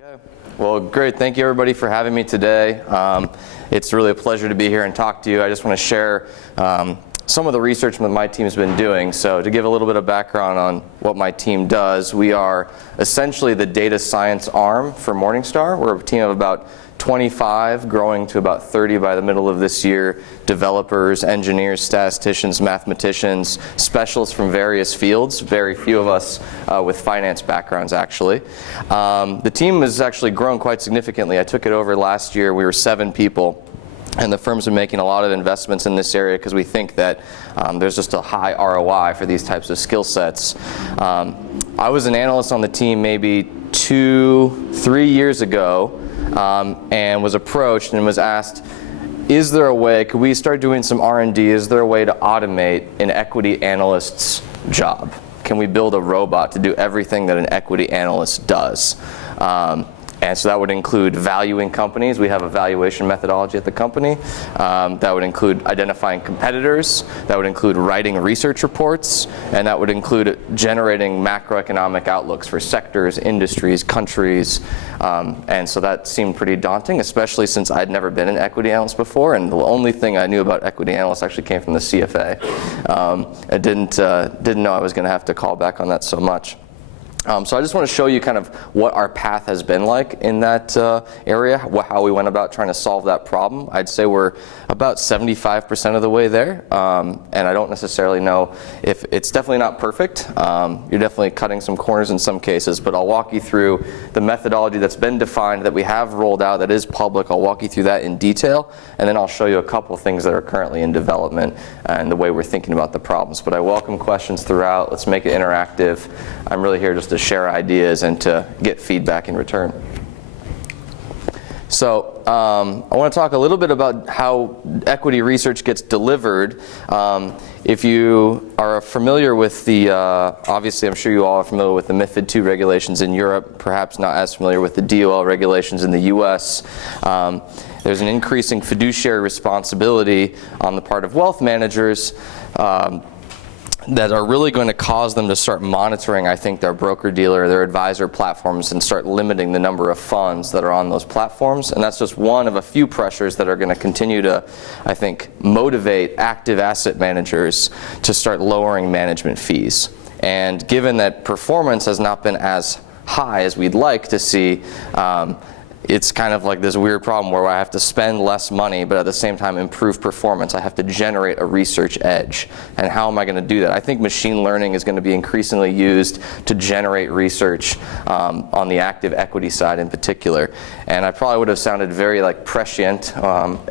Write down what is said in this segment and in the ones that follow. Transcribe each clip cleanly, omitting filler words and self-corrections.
Okay. Well, great. Thank you, everybody, for having me today. It's really a pleasure to be here and talk to you. I just want to share some of the research that my team's been doing. So to give a little bit of background on what my team does, we are essentially the data science arm for Morningstar. We're a team of about 25, growing to about 30 by the middle of this year, developers, engineers, statisticians, mathematicians, specialists from various fields, very few of us with finance backgrounds actually. The team has actually grown quite significantly. I took it over last year. We were 7 people. And the firm's been making a lot of investments in this area because we think that there's just a high ROI for these types of skill sets. I was an analyst on the team maybe 2-3 years ago and was approached and was asked, is there a way, could we start doing some R&D, is there a way to automate an equity analyst's job? Can we build a robot to do everything that an equity analyst does? And so that would include valuing companies. We have a valuation methodology at the company. That would include identifying competitors. That would include writing research reports. And that would include generating macroeconomic outlooks for sectors, industries, countries. And so that seemed pretty daunting, especially since I'd never been an equity analyst before. And the only thing I knew about equity analysts actually came from the CFA. I didn't know I was going to have to call back on that so much. So I just want to show you kind of what our path has been like in that area, how we went about trying to solve that problem. I'd say we're about 75% of the way there, and I don't necessarily know if it's definitely not perfect. You're definitely cutting some corners in some cases, but I'll walk you through the methodology that's been defined, that we have rolled out, that is public. I'll walk you through that in detail, and then I'll show you a couple things that are currently in development and the way we're thinking about the problems. But I welcome questions throughout. Let's make it interactive. I'm really here just to share ideas and to get feedback in return. So I want to talk a little bit about how equity research gets delivered. If you are familiar with the, obviously I'm sure you all are familiar with the MiFID II regulations in Europe, perhaps not as familiar with the DOL regulations in the US. There's an increasing fiduciary responsibility on the part of wealth managers that are really going to cause them to start monitoring, I think, their broker-dealer, their advisor platforms, and start limiting the number of funds that are on those platforms. And that's just one of a few pressures that are going to continue to, I think, motivate active asset managers to start lowering management fees. And given that performance has not been as high as we'd like to see, it's kind of like this weird problem where I have to spend less money, but at the same time improve performance. I have to generate a research edge. And how am I going to do that? I think machine learning is going to be increasingly used to generate research on the active equity side in particular. And I probably would have sounded very prescient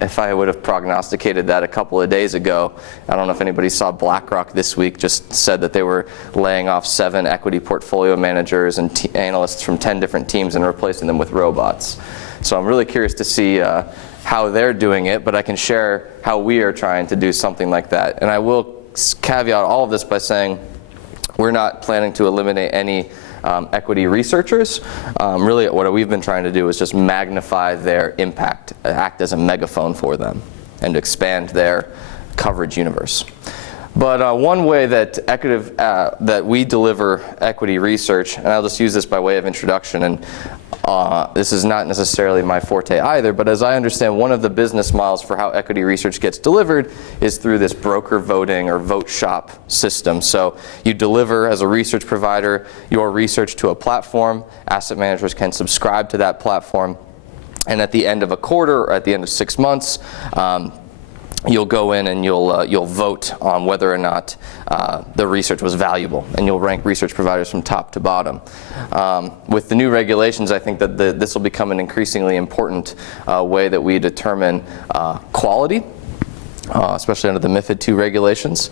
if I would have prognosticated that a couple of days ago. I don't know if anybody saw BlackRock this week just said that they were laying off 7 equity portfolio managers and analysts from 10 different teams and replacing them with robots. So I'm really curious to see how they're doing it, but I can share how we are trying to do something like that. And I will caveat all of this by saying we're not planning to eliminate any equity researchers. Really what we've been trying to do is just magnify their impact, act as a megaphone for them, and expand their coverage universe. But one way that that we deliver equity research, and I'll just use this by way of introduction, and this is not necessarily my forte either, but as I understand, one of the business models for how equity research gets delivered is through this broker voting or vote shop system. So you deliver, as a research provider, your research to a platform. Asset managers can subscribe to that platform, and at the end of a quarter or at the end of 6 months, you'll go in and you'll vote on whether or not the research was valuable, and you'll rank research providers from top to bottom. With the new regulations, I think that this will become an increasingly important way that we determine quality, especially under the MiFID II regulations.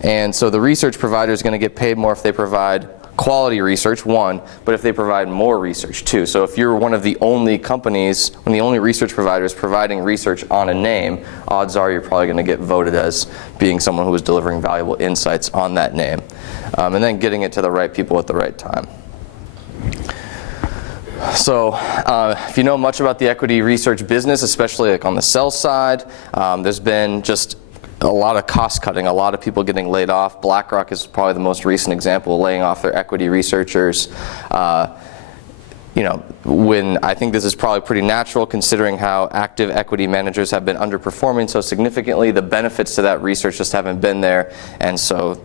And so the research provider is going to get paid more if they provide quality research, one, but if they provide more research, two. So if you're one of the only companies, one of the only research providers providing research on a name, odds are you're probably going to get voted as being someone who is delivering valuable insights on that name. And then getting it to the right people at the right time. So if you know much about the equity research business, especially on the sell side, there's been just a lot of cost cutting, a lot of people getting laid off. BlackRock is probably the most recent example of laying off their equity researchers. when I think this is probably pretty natural considering how active equity managers have been underperforming so significantly, the benefits to that research just haven't been there, and so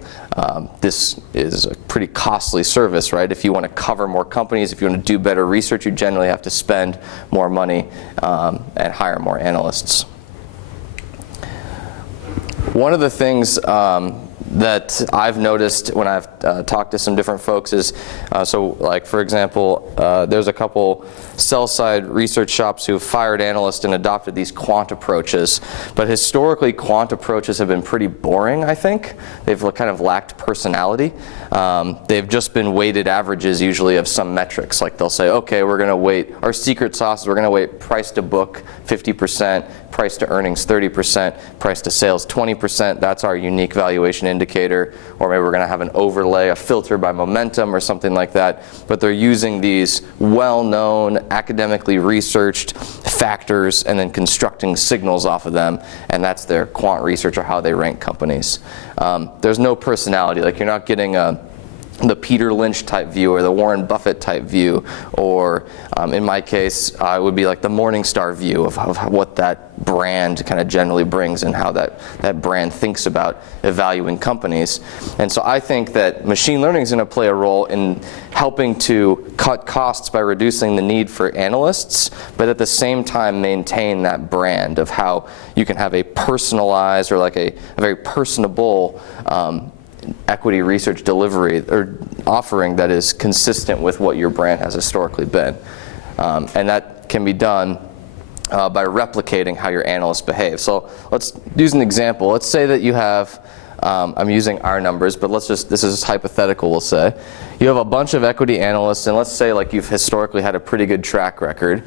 this is a pretty costly service, right? If you want to cover more companies, if you want to do better research, you generally have to spend more money and hire more analysts. One of the things that I've noticed when I've talked to some different folks is, so like for example, there's a couple sell-side research shops who've fired analysts and adopted these quant approaches. But historically, quant approaches have been pretty boring, I think. They've kind of lacked personality. They've just been weighted averages usually of some metrics. Like they'll say, okay, we're going to weight, our secret sauce is we're going to weight price to book 50%, price to earnings 30%, price to sales 20%. That's our unique valuation indicator. Or maybe we're going to have an overlay, a filter by momentum or something like that. But they're using these well-known, academically researched factors and then constructing signals off of them. And that's their quant research or how they rank companies. There's no personality. Like you're not getting the Peter Lynch type view or the Warren Buffett type view, or in my case, it would be like the Morningstar view of what that brand kind of generally brings and how that brand thinks about evaluating companies. And so I think that machine learning is going to play a role in helping to cut costs by reducing the need for analysts, but at the same time maintain that brand of how you can have a personalized or like a very personable equity research delivery or offering that is consistent with what your brand has historically been. And that can be done by replicating how your analysts behave. So let's use an example. Let's say that you have, I'm using our numbers, but this is hypothetical, we'll say. You have a bunch of equity analysts, and let's say like you've historically had a pretty good track record.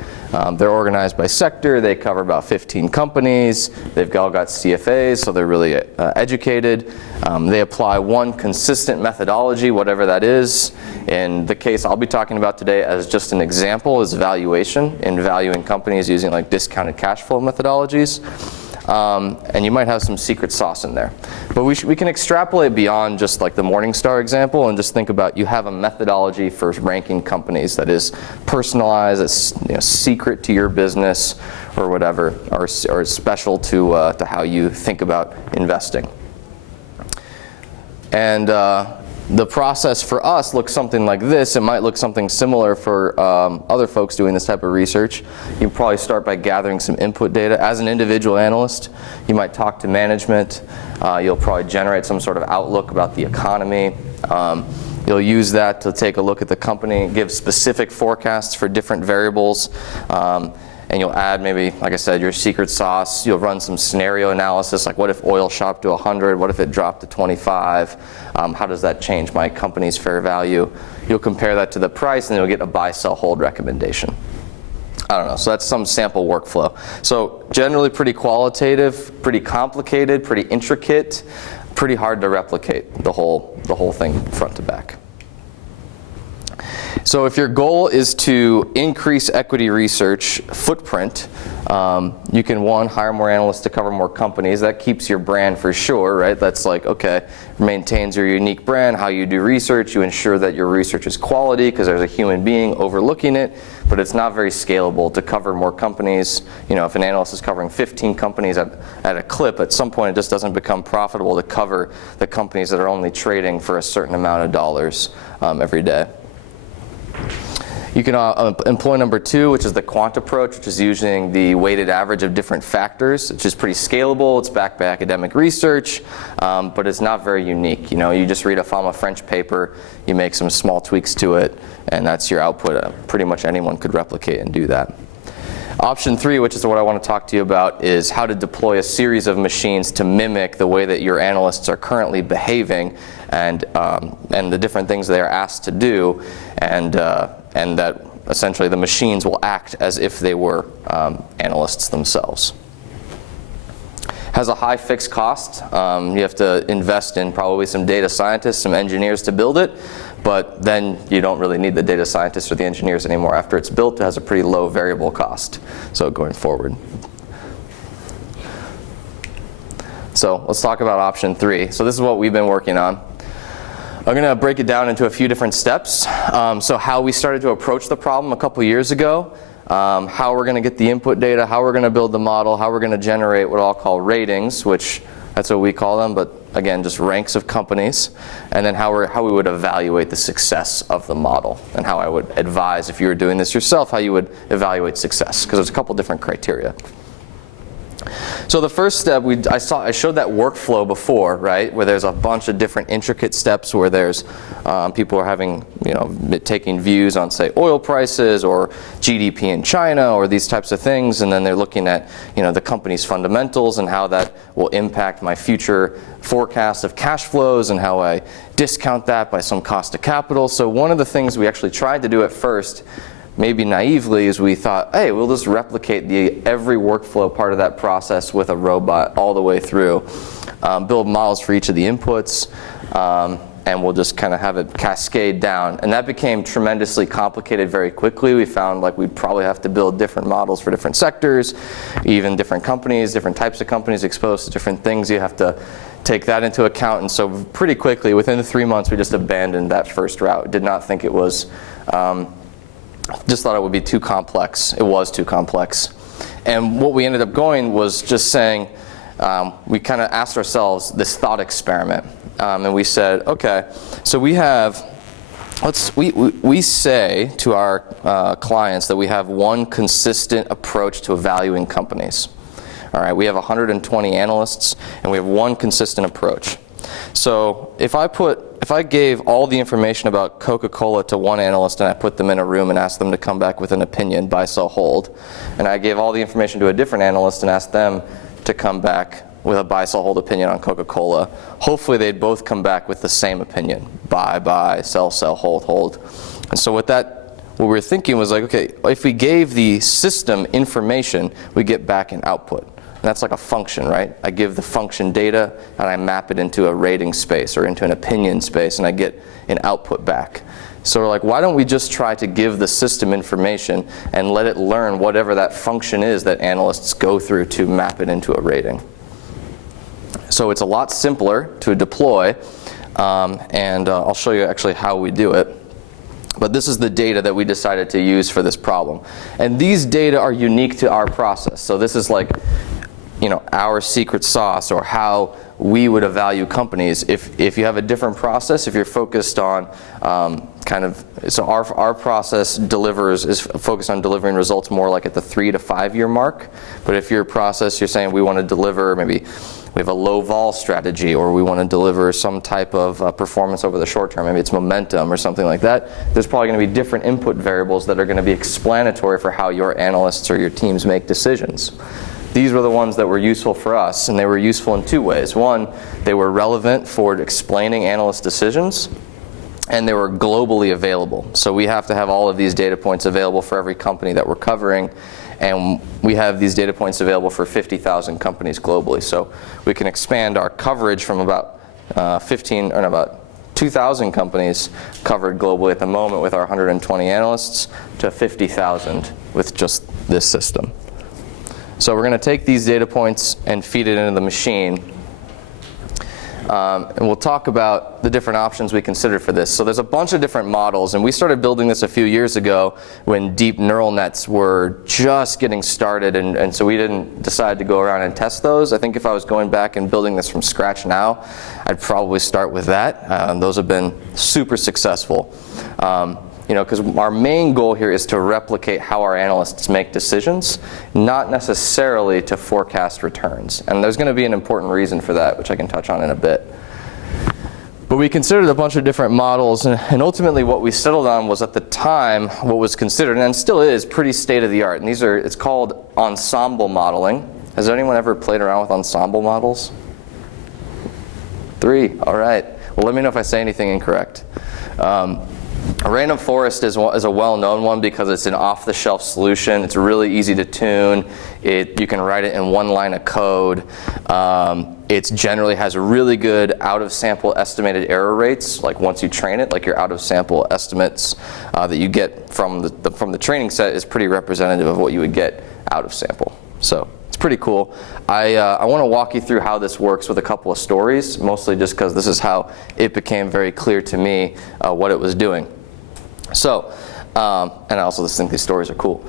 They're organized by sector, they cover about 15 companies, they've all got CFAs, so they're really educated. They apply one consistent methodology, whatever that is. In the case I'll be talking about today as just an example is valuation, in valuing companies using like discounted cash flow methodologies. And you might have some secret sauce in there. But we can extrapolate beyond just like the Morningstar example and just think about you have a methodology for ranking companies that is personalized, it's secret to your business or whatever, or special to how you think about investing. And the process for us looks something like this. It might look something similar for other folks doing this type of research. You probably start by gathering some input data. As an individual analyst, you might talk to management. You'll probably generate some sort of outlook about the economy. You'll use that to take a look at the company, give specific forecasts for different variables. And you'll add maybe, like I said, your secret sauce. You'll run some scenario analysis, like what if oil shot to 100? What if it dropped to 25? How does that change my company's fair value? You'll compare that to the price, and you'll get a buy, sell, hold recommendation. I don't know, so that's some sample workflow. So generally pretty qualitative, pretty complicated, pretty intricate, pretty hard to replicate the whole thing front to back. So if your goal is to increase equity research footprint, you can, one, hire more analysts to cover more companies. That keeps your brand for sure, right? That's like, okay, maintains your unique brand, how you do research. You ensure that your research is quality because there's a human being overlooking it, but it's not very scalable to cover more companies. If an analyst is covering 15 companies at a clip, at some point it just doesn't become profitable to cover the companies that are only trading for a certain amount of dollars every day. You can employ number 2, which is the quant approach, which is using the weighted average of different factors, which is pretty scalable. It's backed by academic research, but it's not very unique. You just read a Fama French paper, you make some small tweaks to it, and that's your output. Pretty much anyone could replicate and do that. Option 3, which is what I want to talk to you about, is how to deploy a series of machines to mimic the way that your analysts are currently behaving and the different things they are asked to do, and that essentially the machines will act as if they were analysts themselves. Has a high fixed cost. You have to invest in probably some data scientists, some engineers to build it, but then you don't really need the data scientists or the engineers anymore. After it's built, it has a pretty low variable cost, so going forward. So let's talk about option 3. So this is what we've been working on. I'm going to break it down into a few different steps. So how we started to approach the problem a couple years ago, how we're going to get the input data, how we're going to build the model, how we're going to generate what I'll call ratings, which that's what we call them, but again, just ranks of companies, and then how we would evaluate the success of the model, and how I would advise, if you were doing this yourself, how you would evaluate success, because there's a couple different criteria. So the first step, I showed that workflow before, right, where there's a bunch of different intricate steps where there's people are having, taking views on, say, oil prices or GDP in China or these types of things, and then they're looking at, the company's fundamentals and how that will impact my future forecast of cash flows and how I discount that by some cost of capital. So one of the things we actually tried to do at first, maybe naively, is we thought, hey, we'll just replicate every workflow part of that process with a robot all the way through, build models for each of the inputs, and we'll just kind of have it cascade down. And that became tremendously complicated very quickly. We found like we'd probably have to build different models for different sectors, even different companies, different types of companies exposed to different things. You have to take that into account. And so pretty quickly, within the 3 months, we just abandoned that first route. Did not think it was, just thought it would be too complex. It was too complex. And what we ended up going was just saying, we kind of asked ourselves this thought experiment. And we said, okay, so we have, we say to our clients that we have one consistent approach to evaluating companies. All right, we have 120 analysts, and we have one consistent approach. So if I gave all the information about Coca-Cola to one analyst and I put them in a room and asked them to come back with an opinion, buy, sell, hold, and I gave all the information to a different analyst and asked them to come back with a buy, sell, hold opinion on Coca-Cola, hopefully they'd both come back with the same opinion: buy, sell, hold, hold. And so what we were thinking was like, okay, if we gave the system information, we get back an output. And that's like a function, right? I give the function data and I map it into a rating space or into an opinion space, and I get an output back. So we're like, why don't we just try to give the system information and let it learn whatever that function is that analysts go through to map it into a rating. So it's a lot simpler to deploy, and I'll show you actually how we do it. But this is the data that we decided to use for this problem. And these data are unique to our process. So this is like, our secret sauce, or how we would evaluate companies. If you have a different process, if you're focused on so our process is focused on delivering results more like at the 3 to 5 year mark. But if your process, you're saying we want to deliver, maybe we have a low vol strategy, or we want to deliver some type of performance over the short term, maybe it's momentum or something like that, there's probably going to be different input variables that are going to be explanatory for how your analysts or your teams make decisions. These were the ones that were useful for us, and they were useful in 2 ways. One, they were relevant for explaining analyst decisions, and they were globally available. So we have to have all of these data points available for every company that we're covering, and we have these data points available for 50,000 companies globally. So we can expand our coverage from about 2,000 companies covered globally at the moment with our 120 analysts to 50,000 with just this system. So we're going to take these data points and feed it into the machine. And we'll talk about the different options we considered for this. So there's a bunch of different models, and we started building this a few years ago when deep neural nets were just getting started, and so we didn't decide to go around and test those. I think if I was going back and building this from scratch now, I'd probably start with that. Those have been super successful. Because our main goal here is to replicate how our analysts make decisions, not necessarily to forecast returns. And there's going to be an important reason for that, which I can touch on in a bit. But we considered a bunch of different models, and ultimately what we settled on was, at the time, what was considered, and still is, pretty state-of-the-art. And it's called ensemble modeling. Has anyone ever played around with ensemble models? 3, all right. Well, let me know if I say anything incorrect. A random forest is a well-known one because it's an off-the-shelf solution. It's really easy to tune. You can write it in 1 line of code. It generally has really good out-of-sample estimated error rates. Like once you train it, like your out-of-sample estimates that you get from the training set is pretty representative of what you would get out of sample. So it's pretty cool. I want to walk you through how this works with a couple of stories, mostly just because this is how it became very clear to me what it was doing. So, and I also just think these stories are cool.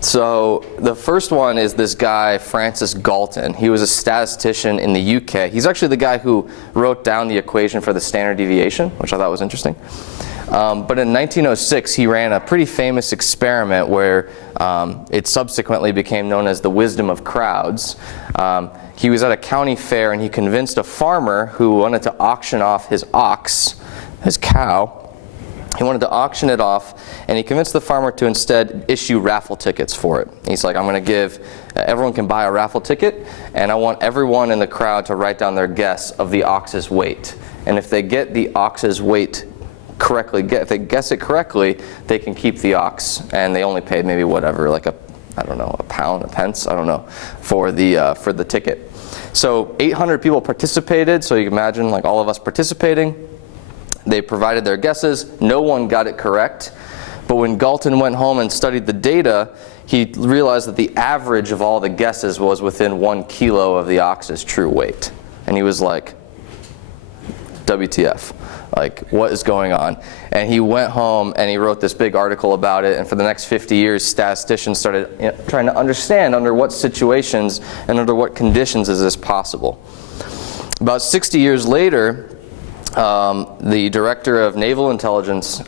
So the first one is this guy, Francis Galton. He was a statistician in the UK. He's actually the guy who wrote down the equation for the standard deviation, which I thought was interesting. But in 1906, he ran a pretty famous experiment where it subsequently became known as the wisdom of crowds. He was at a county fair and he convinced a farmer who wanted to auction off his ox, his cow. He wanted to auction it off, and he convinced the farmer to instead issue raffle tickets for it. He's like, I'm going to give, everyone can buy a raffle ticket, and I want everyone in the crowd to write down their guess of the ox's weight. And if they get the ox's weight correctly, if they guess it correctly, they can keep the ox. And they only paid maybe whatever, like I don't know, a pound, a pence, I don't know, for the ticket. So 800 people participated, so you can imagine like all of us participating. They provided their guesses. No one got it correct. But when Galton went home and studied the data, he realized that the average of all the guesses was within 1 kilo of the ox's true weight. And he was like, WTF? Like, what is going on? And he went home and he wrote this big article about it. And for the next 50 years, statisticians started trying to understand under what situations and under what conditions is this possible. About 60 years later, the director of naval intelligence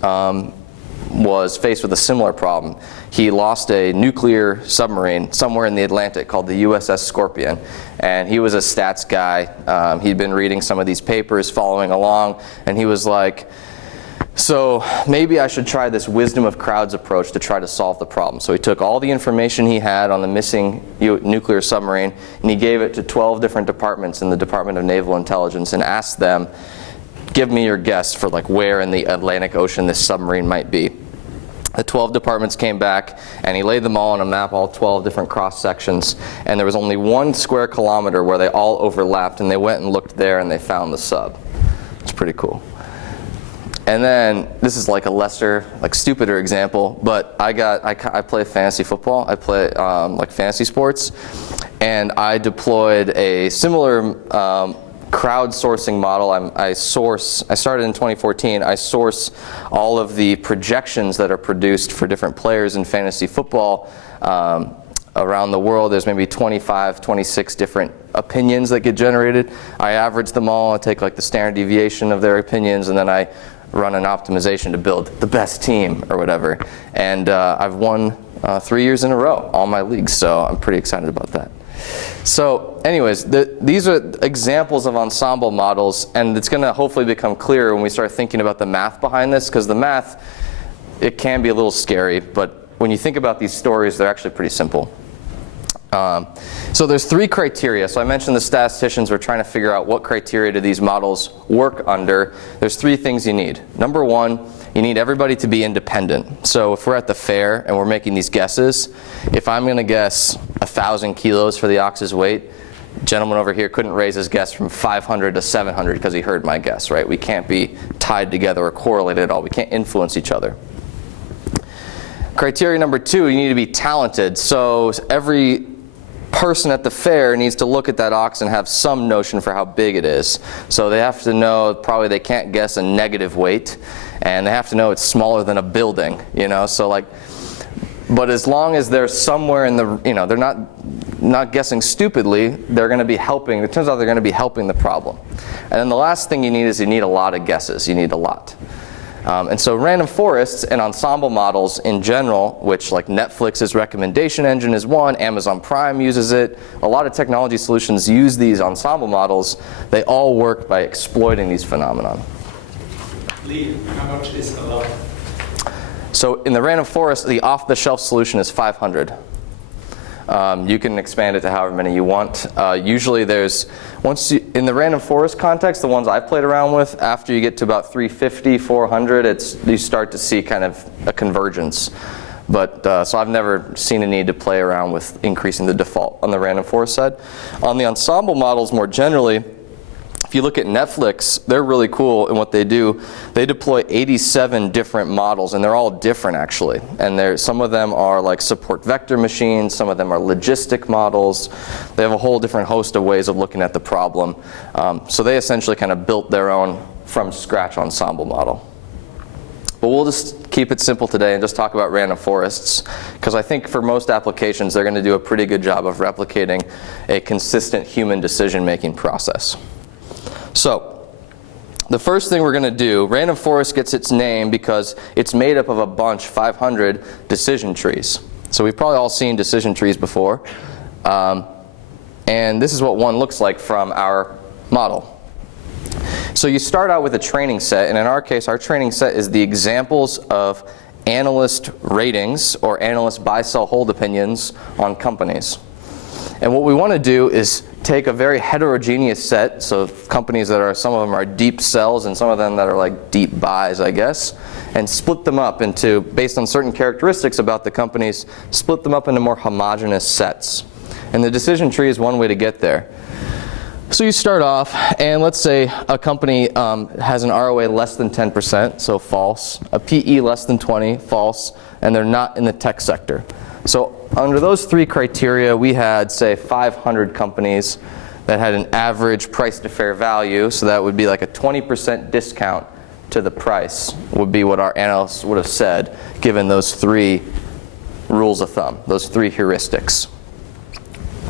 was faced with a similar problem. He lost a nuclear submarine somewhere in the Atlantic called the USS Scorpion, and he was a stats guy. He'd been reading some of these papers, following along, and he was like, so maybe I should try this wisdom of crowds approach to try to solve the problem. So he took all the information he had on the missing nuclear submarine, and he gave it to 12 different departments in the Department of Naval Intelligence and asked them, give me your guess for like where in the Atlantic Ocean this submarine might be. The 12 departments came back, and he laid them all on a map, all 12 different cross sections, and there was only 1 square kilometer where they all overlapped, and they went and looked there and they found the sub. It's pretty cool. And then this is like a lesser, like stupider example, but I play fantasy football. I play like fantasy sports, and I deployed a similar crowdsourcing model. I started in 2014. I source all of the projections that are produced for different players in fantasy football around the world. There's maybe 25, 26 different opinions that get generated. I average them all. I take like the standard deviation of their opinions, and then I run an optimization to build the best team or whatever. And I've won 3 years in a row, all my leagues, so I'm pretty excited about that. So anyways, these are examples of ensemble models, and it's going to hopefully become clearer when we start thinking about the math behind this, because the math, it can be a little scary, but when you think about these stories, they're actually pretty simple. So there's 3 criteria. So I mentioned the statisticians were trying to figure out what criteria do these models work under. There's 3 things you need. Number 1, you need everybody to be independent. So if we're at the fair and we're making these guesses, if I'm going to guess 1,000 kilos for the ox's weight, gentleman over here couldn't raise his guess from 500 to 700 because he heard my guess, right? We can't be tied together or correlated at all. We can't influence each other. Criteria number 2, you need to be talented. So every person at the fair needs to look at that ox and have some notion for how big it is. So they have to know, probably they can't guess a negative weight, and they have to know it's smaller than a building, so like, but as long as they're somewhere in the, they're not guessing stupidly, they're going to be helping, it turns out they're going to be helping the problem. And then the last thing you need is you need a lot of guesses. You need a lot. And so random forests and ensemble models in general, which like Netflix's recommendation engine is one, Amazon Prime uses it, a lot of technology solutions use these ensemble models. They all work by exploiting these phenomena. Lee, how much is a lot? So in the random forest, the off-the-shelf solution is 500. You can expand it to however many you want. Usually there's, in the random forest context, the ones I've played around with, after you get to about 350, 400, you start to see kind of a convergence. But so I've never seen a need to play around with increasing the default on the random forest side. On the ensemble models more generally, if If you look at Netflix, they're really cool in what they do. They deploy 87 different models, and they're all different actually. And some of them are like support vector machines, some of them are logistic models. They have a whole different host of ways of looking at the problem. So they essentially kind of built their own from scratch ensemble model. But we'll just keep it simple today and just talk about random forests, because I think for most applications they're going to do a pretty good job of replicating a consistent human decision-making process. So the first thing we're going to do, random forest gets its name because it's made up of a bunch, 500 decision trees. So we've probably all seen decision trees before. And this is what one looks like from our model. So you start out with a training set, and in our case, our training set is the examples of analyst ratings or analyst buy, sell, hold opinions on companies. And what we want to do is take a very heterogeneous set, so companies that are, some of them are deep sells and some of them that are like deep buys, I guess, and split them up into, based on certain characteristics about the companies, split them up into more homogeneous sets. And the decision tree is one way to get there. So you start off, and let's say a company has an ROA less than 10%, so false, a PE less than 20, false, and they're not in the tech sector. So under those three criteria, we had, say, 500 companies that had an average price to fair value, so that would be like a 20% discount to the price would be what our analysts would have said, given those three rules of thumb, those three heuristics.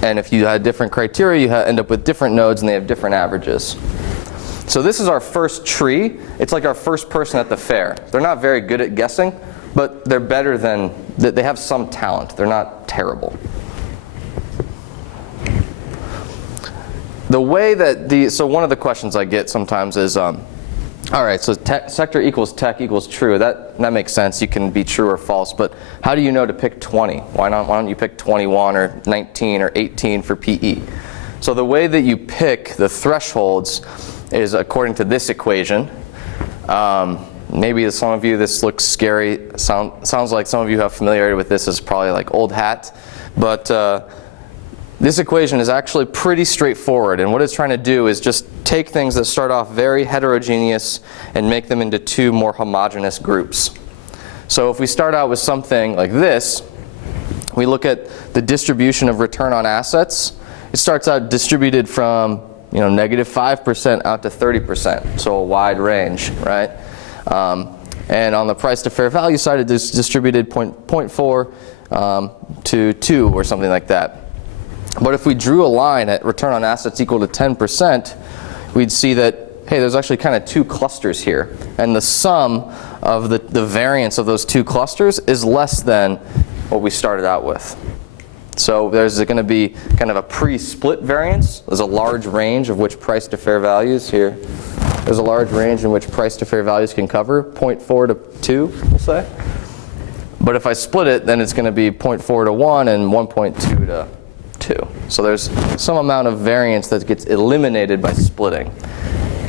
And if you had different criteria, you end up with different nodes, and they have different averages. So this is our first tree. It's like our first person at the fair. They're not very good at guessing, but they're better than, they have some talent. They're not terrible. The way that so one of the questions I get sometimes is, all right, so sector equals tech equals true. That makes sense. You can be true or false, but how do you know to pick 20? Why don't you pick 21 or 19 or 18 for PE? So the way that you pick the thresholds is according to this equation. Maybe to some of you this looks scary. Sounds like some of you have familiarity with this as probably like old hat, but this equation is actually pretty straightforward, and what it's trying to do is just take things that start off very heterogeneous and make them into two more homogeneous groups. So if we start out with something like this, we look at the distribution of return on assets. It starts out distributed from -5% out to 30%, so a wide range, right? And on the price to fair value side, it is distributed 0.4 to 2 or something like that. But if we drew a line at return on assets equal to 10%, we'd see that, hey, there's actually kind of two clusters here. And the sum of the variance of those two clusters is less than what we started out with. So there's going to be kind of a pre-split variance. There's a large range of which price to fair values here. There's a large range in which price to fair values can cover, 0.4 to 2, we'll say. But if I split it, then it's going to be 0.4 to 1 and 1.2 to 2. So there's some amount of variance that gets eliminated by splitting.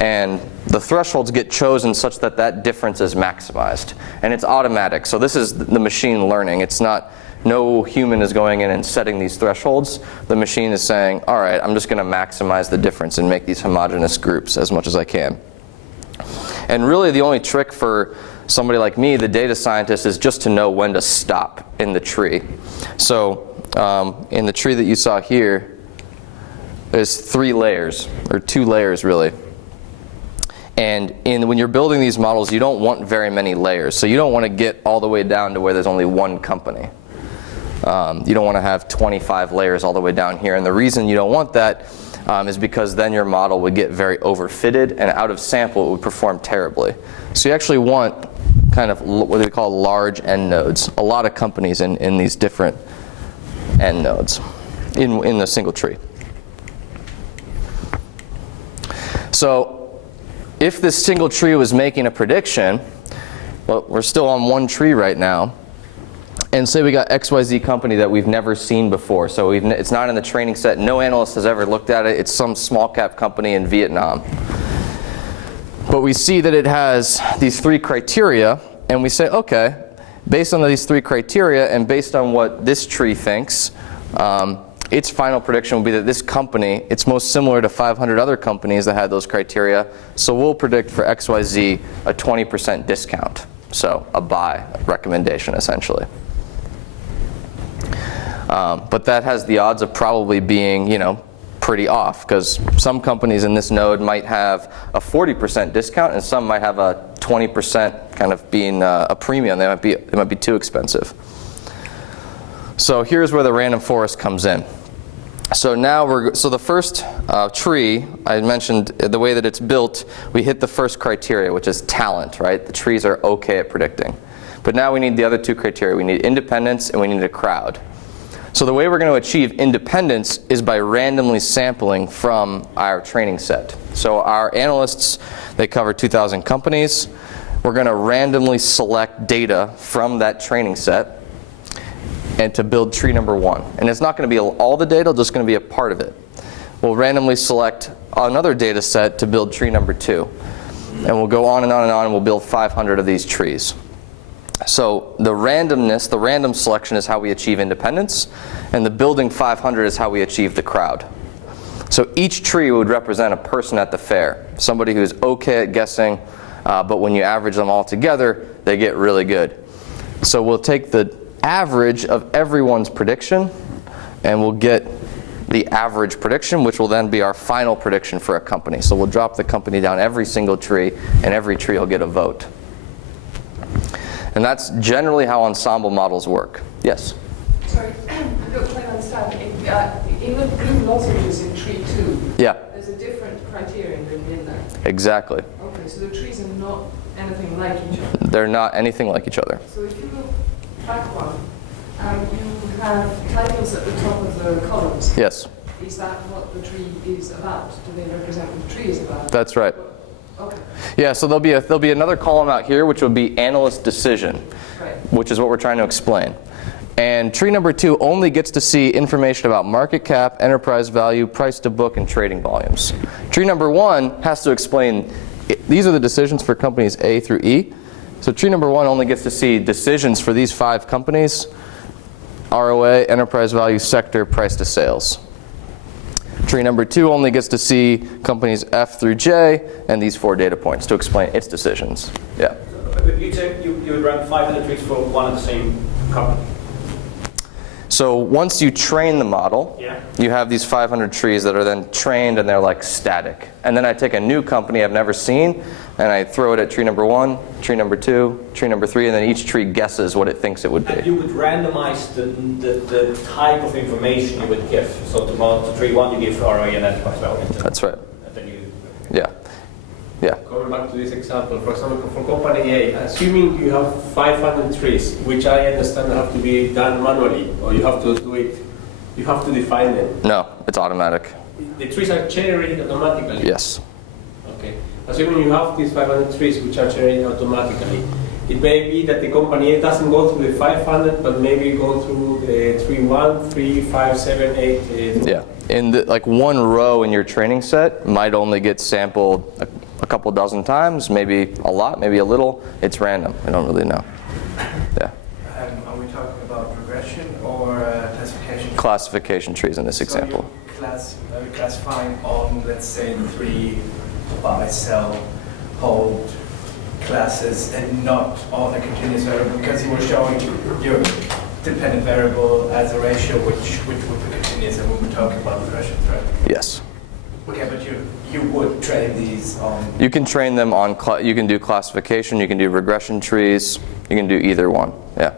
And the thresholds get chosen such that that difference is maximized. And it's automatic. So this is the machine learning. It's not, no human is going in and setting these thresholds. The machine is saying, all right, I'm just going to maximize the difference and make these homogeneous groups as much as I can. And really the only trick for somebody like me, the data scientist, is just to know when to stop in the tree. So in the tree that you saw here, there's 3 layers, or 2 layers really. And when you're building these models, you don't want very many layers. So you don't want to get all the way down to where there's only one company. You don't want to have 25 layers all the way down here. And the reason you don't want that is because then your model would get very overfitted, and out of sample it would perform terribly. So you actually want kind of what they call large end nodes. A lot of companies in these different end nodes in a single tree. So if this single tree was making a prediction, well, we're still on one tree right now, and say we got XYZ company that we've never seen before. So it's not in the training set. No analyst has ever looked at it. It's some small cap company in Vietnam. But we see that it has these 3 criteria, and we say, okay, based on these 3 criteria and based on what this tree thinks, its final prediction will be that this company, it's most similar to 500 other companies that had those criteria, so we'll predict for XYZ a 20% discount. So a buy recommendation, essentially. But that has the odds of probably being, pretty off, because some companies in this node might have a 40% discount, and some might have a 20% kind of being a premium. They might be too expensive. So here's where the random forest comes in. So now so the first tree, I mentioned the way that it's built, we hit the first criteria, which is talent, right? The trees are okay at predicting. But now we need the other two criteria. We need independence and we need a crowd. So the way we're going to achieve independence is by randomly sampling from our training set. So our analysts, they cover 2,000 companies. We're going to randomly select data from that training set and to build tree number 1. And it's not going to be all the data, it's just going to be a part of it. We'll randomly select another data set to build tree number 2. And we'll go on and on and on, and we'll build 500 of these trees. So the randomness, the random selection is how we achieve independence, and the building 500 is how we achieve the crowd. So each tree would represent a person at the fair, somebody who's okay at guessing, but when you average them all together, they get really good. So we'll take the average of everyone's prediction, and we'll get the average prediction, which will then be our final prediction for a company. So we'll drop the company down every single tree, and every tree will get a vote. And that's generally how ensemble models work. Yes? Sorry, I'm not trying to understand. Even also using tree 2, Yeah. there's a different criterion written in there. Exactly. Okay, so the trees are not anything like each other. They're not anything like each other. So if you look back one, you have titles at the top of the columns. Yes. Is that what the tree is about? Do they represent what the tree is about? That's right. Okay. Yeah, so there'll be another column out here, which will be analyst decision, Right. which is what we're trying to explain. And tree number 2 only gets to see information about market cap, enterprise value, price to book, and trading volumes. Tree number 1 has to explain, these are the decisions for companies A through E. So tree number 1 only gets to see decisions for these 5 companies: ROA, enterprise value, sector, price to sales. Tree number 2 only gets to see companies F through J and these 4 data points to explain its decisions. Yeah. You would run 500 trees for one and the same company. So once you train the model, Yeah. you have these 500 trees that are then trained, and they're like static. And then I take a new company I've never seen, and I throw it at tree number 1, tree number 2, tree number 3, and then each tree guesses what it thinks it would And be. you would randomize the type of information you would give. So to tree 1 you give ROA and enterprise value. That's right. And then you. Yeah. Yeah. Going back to this example, for example, for company A, assuming you have 500 trees, which I understand have to be done manually, or you have to do it, you have to define them. No, it's automatic. The trees are generated automatically. Yes. Okay. Assuming you have these 500 trees which are generated automatically, it may be that the company A doesn't go through the 500, but maybe go through the tree 1, 3, 5, 7, 8. Yeah. In like one row in your training set might only get sampled a couple dozen times, maybe a lot, maybe a little. It's random. I don't really know. Yeah. Are we talking about regression or classification? Classification trees in this example. So you're classifying on, let's say, the 3 buy, sell, hold classes, and not on a continuous variable, because you were showing your dependent variable as a ratio, which would be continuous, and we were talking about regressions, right? Yes. Okay, but you would train these on. You can train them on, you can do classification, you can do regression trees, you can do either one. Yeah.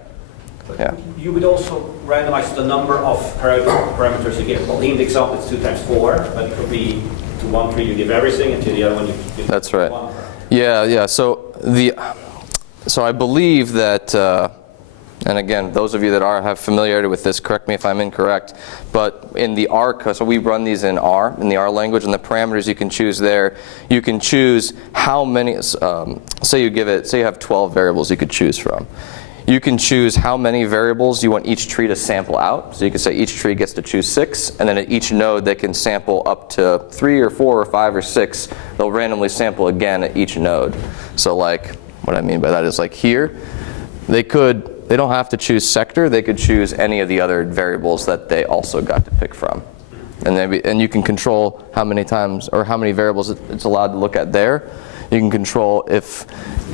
Yeah. You would also randomize the number of parameters you give. Well, in the example, it's 2 times 4, but it could be to one tree you give everything, and to the other one you give. That's right. one parameter. Yeah. So I believe that, and again, those of you that have familiarity with this, correct me if I'm incorrect, but in the R code, so we run these in R, in the R language, and the parameters you can choose there, you can choose how many, say you have 12 variables you could choose from. You can choose how many variables you want each tree to sample out. So you can say each tree gets to choose 6, and then at each node they can sample up to 3 or 4 or 5 or 6. They'll randomly sample again at each node. So like, what I mean by that is like here, they could they don't have to choose sector. They could choose any of the other variables that they also got to pick from. And you can control how many times or how many variables it's allowed to look at there. You can control if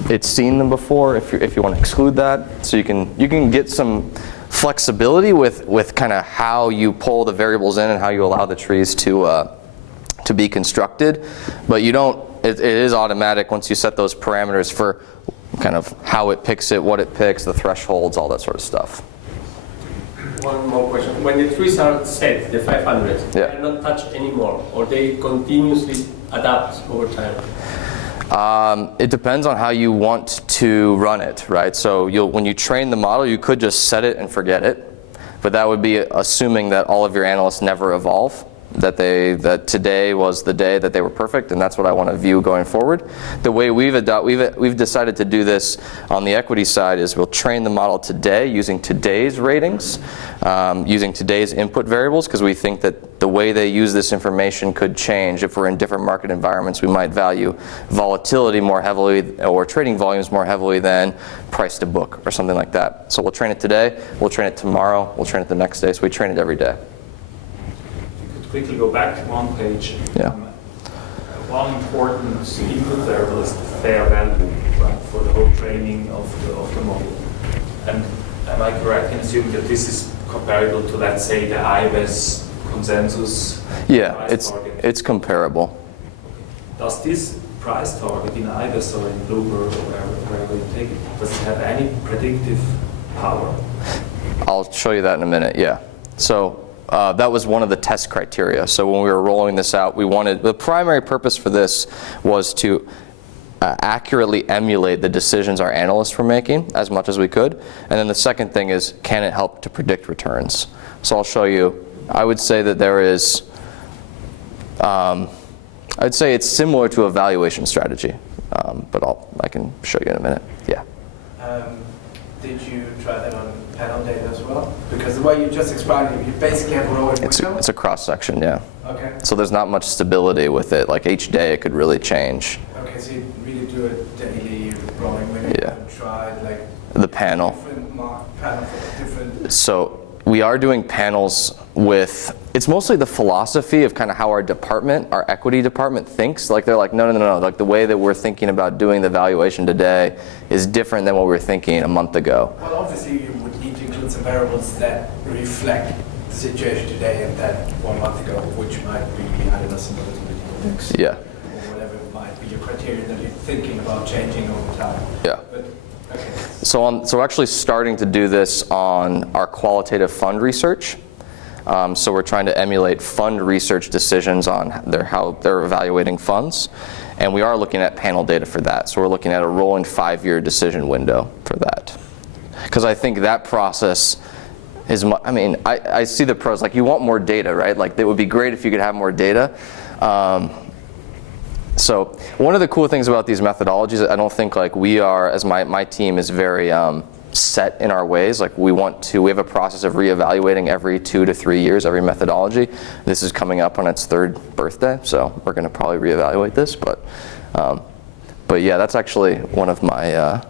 it's seen them before, if you want to exclude that. So you can get some flexibility with kind of how you pull the variables in and how you allow the trees to be constructed. But you don't. It is automatic once you set those parameters for kind of how it picks it, what it picks, the thresholds, all that sort of stuff. One more question. When the trees are set, the 500, Yeah. they are not touched anymore, or they continuously adapt over time? It depends on how you want to run it, right? So when you train the model, you could just set it and forget it, but that would be assuming that all of your analysts never evolve, that today was the day that they were perfect, and that's what I want to view going forward. The way we've decided to do this on the equity side is we'll train the model today using today's ratings, using today's input variables, because we think that the way they use this information could change. If we're in different market environments, we might value volatility more heavily or trading volumes more heavily than price to book or something like that. So we'll train it today, we'll train it tomorrow, we'll train it the next day, so we train it every day. Quickly go back one page. Yeah. One important input variable is the fair value, right, for the whole training of the model. And am I correct in assuming that this is comparable to, let's say, the IBES consensus Yeah, price target? it's comparable. Does this price target in IBES or in Bloomberg or wherever you take it, does it have any predictive power? I'll show you that in a minute, yeah. So that was one of the test criteria. So when we were rolling this out, the primary purpose for this was to accurately emulate the decisions our analysts were making as much as we could. And then the second thing is, can it help to predict returns? So I'll show you. I would say that there is, I'd say it's similar to a valuation strategy, but I can show you in a minute, yeah. Did you try that on panel data as well? Because the way you just explained it, you basically have a rolling window. It's a cross section, yeah. Okay. So there's not much stability with it. Like each day, it could really change. Okay, so you really do a daily rolling window. Yeah. And try like The panel. different panel for different. So we are doing panels with, it's mostly the philosophy of kind of how our department, our equity department thinks. Like they're like, no. Like the way that we're thinking about doing the valuation today is different than what we were thinking a month ago. Well, obviously you would need to include some variables that reflect the situation today and that 1 month ago, which might be, I don't know, some volatility index. Yeah. Or whatever it might be, your criteria that you're thinking about changing over time. Yeah. But, okay. So we're actually starting to do this on our qualitative fund research. So we're trying to emulate fund research decisions on how they're evaluating funds. And we are looking at panel data for that. So we're looking at a rolling 5-year decision window for that. Because I think that process is, I see the pros. Like you want more data, right? Like it would be great if you could have more data. So one of the cool things about these methodologies, I don't think like we are, as my team is very set in our ways. Like we have a process of reevaluating every 2 to 3 years, every methodology. This is coming up on its 3rd birthday, so we're going to probably reevaluate this. But yeah, that's actually one of my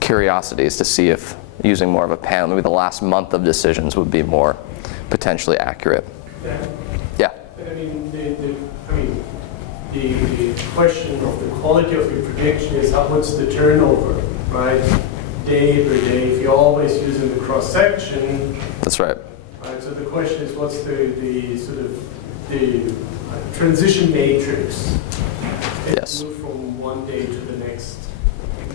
curiosities to see if using more of a panel, maybe the last month of decisions would be more potentially accurate. Yeah. Yeah. But I mean, the question of the quality of your prediction is what's the turnover, right? Day per day, if you're always using the cross section. That's right. Right. So the question is, what's the sort of the transition matrix? Yes. Move from one day to the next.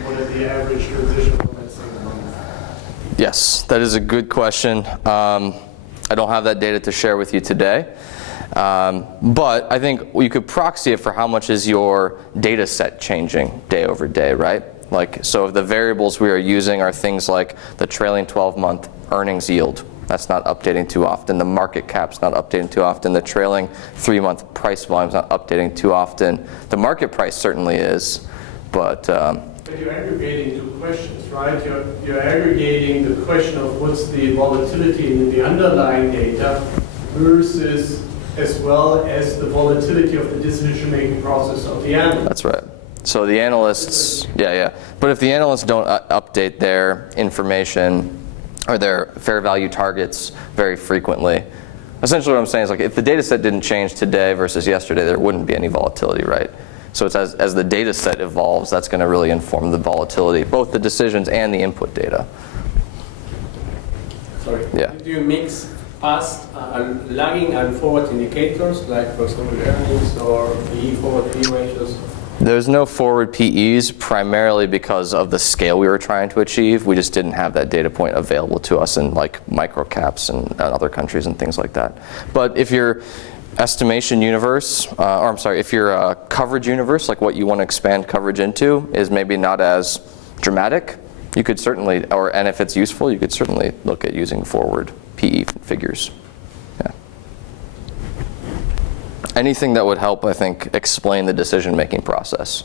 What are the average transition from, let's say, a month? Yes, that is a good question. I don't have that data to share with you today. But I think you could proxy it for how much is your data set changing day over day, right? Like, so if the variables we are using are things like the trailing 12-month earnings yield, that's not updating too often. The market cap's not updating too often. The trailing 3-month price volume's not updating too often. The market price certainly is, but you're aggregating 2 questions, right? You're aggregating the question of what's the volatility in the underlying data versus as well as the volatility of the decision-making process of the analyst. that's right. So the analysts, yeah. But if the analysts don't update their information or their fair value targets very frequently, essentially what I'm saying is like if the data set didn't change today versus yesterday, there wouldn't be any volatility, right? So it's as the data set evolves, that's going to really inform the volatility, both the decisions and the input data. Sorry. Yeah. Do you mix past and lagging and forward indicators, like for example earnings or PE forward PE ratios? There's no forward PEs, primarily because of the scale we were trying to achieve. We just didn't have that data point available to us in like micro caps and other countries and things like that. But if your estimation universe, if your coverage universe, like what you want to expand coverage into, is maybe not as dramatic, you could certainly, and if it's useful, you could certainly look at using forward PE figures. Yeah. Anything that would help, I think, explain the decision-making process.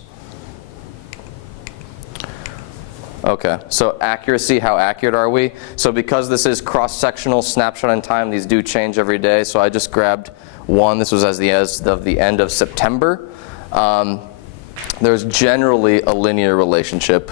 Okay, so accuracy, how accurate are we? So because this is cross-sectional snapshot in time, these do change every day. So I just grabbed one. This was as of the end of September. There's generally a linear relationship,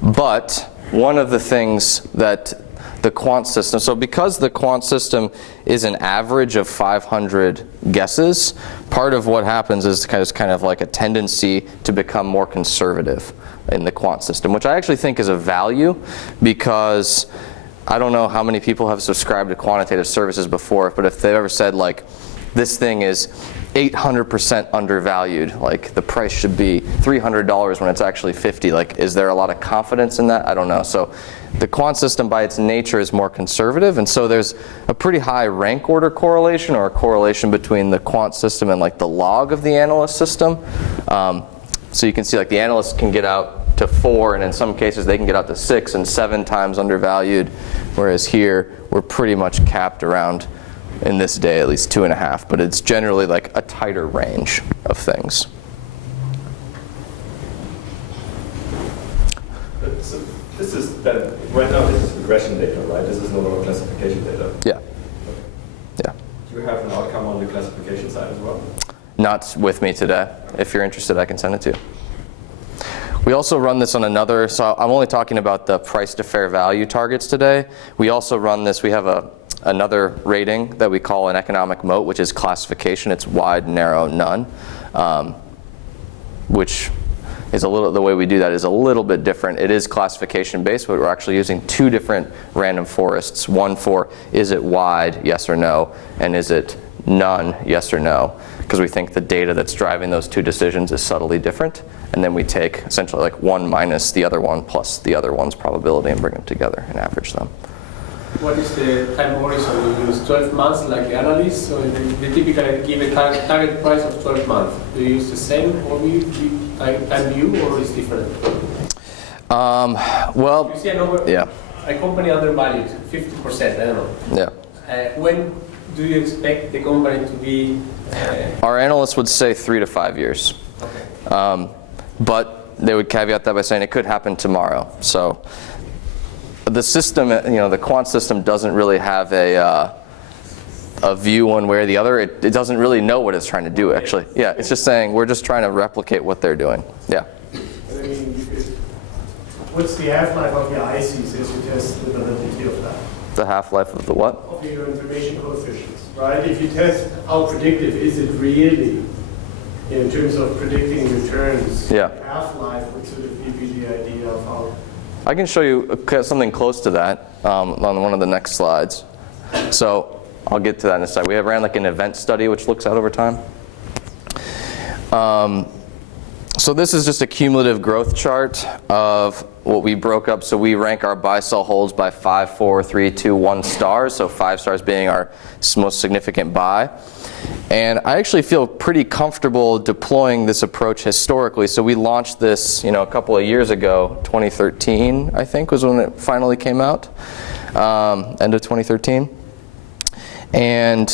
but one of the things that the quant system, so because the quant system is an average of 500 guesses, part of what happens is kind of like a tendency to become more conservative in the quant system, which I actually think is a value, because I don't know how many people have subscribed to quantitative services before, but if they've ever said like, this thing is 800% undervalued, like the price should be $300 when it's actually 50, like is there a lot of confidence in that? I don't know. So the quant system by its nature is more conservative, and so there's a pretty high rank order correlation, or a correlation between the quant system and like the log of the analyst system. So you can see like the analysts can get out to 4, and in some cases they can get out to 6 and 7 times undervalued, whereas here we're pretty much capped around, in this day at least, 2.5, but it's generally like a tighter range of things. So this is that right now. This is regression data, right? This is no longer classification data. Yeah. Yeah. Do you have an outcome on the classification side as well? Not with me today. If you're interested, I can send it to you. We also run this on another, so I'm only talking about the price to fair value targets today. We also run this, we have another rating that we call an economic moat, which is classification. It's wide, narrow, none, which is the way we do that is a little bit different. It is classification based, but we're actually using 2 different random forests. One for is it wide, yes or no, and is it none, yes or no, because we think the data that's driving those 2 decisions is subtly different. And then we take essentially like 1 minus the other one plus the other one's probability and bring them together and average them. What is the time horizon? You use 12 months like the analysts, so they typically give a target price of 12 months. Do you use the same time view, or is it different? Well, You see a number, yeah. a company undervalued 50%, I don't know. Yeah. When do you expect the company to be? Our analysts would say 3 to 5 years. Okay. But they would caveat that by saying it could happen tomorrow. So the system, the quant system doesn't really have a view one way or the other. It doesn't really know what it's trying to do, actually. Yeah, it's just saying we're just trying to replicate what they're doing. Yeah. I mean, what's the half-life of your ICs as you test the validity of that? The half-life of the what? Of your information coefficients, right? If you test how predictive is it really in terms of predicting returns, Yeah. half-life would sort of give you the idea of how. I can show you something close to that on one of the next slides. So I'll get to that in a second. We have ran like an event study which looks out over time. So this is just a cumulative growth chart of what we broke up. So we rank our buy-sell holds by 5, 4, 3, 2, 1 stars. So 5 stars being our most significant buy. And I actually feel pretty comfortable deploying this approach historically. So we launched this, a couple of years ago, 2013, I think, was when it finally came out, end of 2013. And